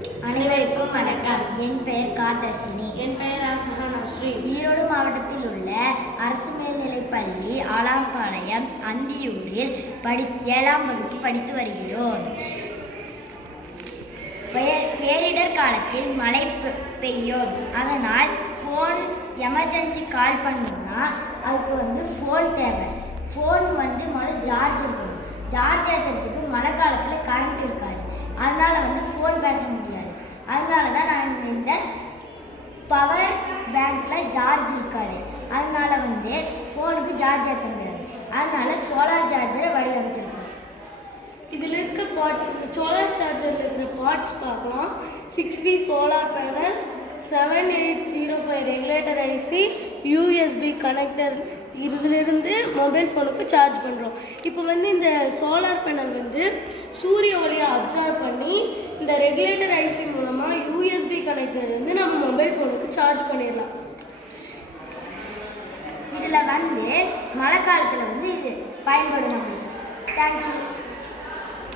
அனைவருக்கும் வணக்கம். என் பெயர் காதர்ஷினி. என் பெயர் ஆசஹானஸ்ரீ. ஈரோடு மாவட்டத்தில் உள்ள அரசு மேல்நிலைப்பள்ளி ஆலாம்பாளையம் அந்தியூரில் 7ஆம் வகுப்பு படித்து வருகிறோம். பேரிடர் காலத்தில் மழை பெய்யும். அதனால் ஃபோன் எமர்ஜென்சி கால் பண்ணணும்னா அதுக்கு ஃபோன் தேவை. ஃபோன் முதல்ல சார்ஜ் இருக்கணும். சார்ஜ் ஏற்றுறதுக்கு மழை காலத்தில் கரண்ட் இருக்காது. அதனால் ஃபோன் பேச முடியாது. அதனால தான் நான் இந்த பவர் பேங்க்கில் சார்ஜ் இருக்காது. அதனால் ஃபோனுக்கு சார்ஜ் ஏற்ற முடியாது. அதனால் சோலார் சார்ஜரை வடிவமைச்சிருக்கோம். இதில் இருக்க பார்ட்ஸ், சோலார் சார்ஜரில் இருக்கிற பார்ட்ஸ் பார்க்கலாம். 6V solar panel, 7805 regulator IC, USB connector. இதிலிருந்து மொபைல் ஃபோனுக்கு சார்ஜ் பண்ணுறோம். இப்போ இந்த சோலார் பேனல் சூரிய ஒளியை அப்சர்வ் பண்ணி இந்த ரெகுலேட்டர் ஐசி மூலமாக யூஎஸ்பி கனெக்டர் நம்ம மொபைல் ஃபோனுக்கு சார்ஜ் பண்ணிடலாம். இதில் மழை காலத்தில் இது பயன்படும் நம்மளுக்கு. தேங்க்யூ.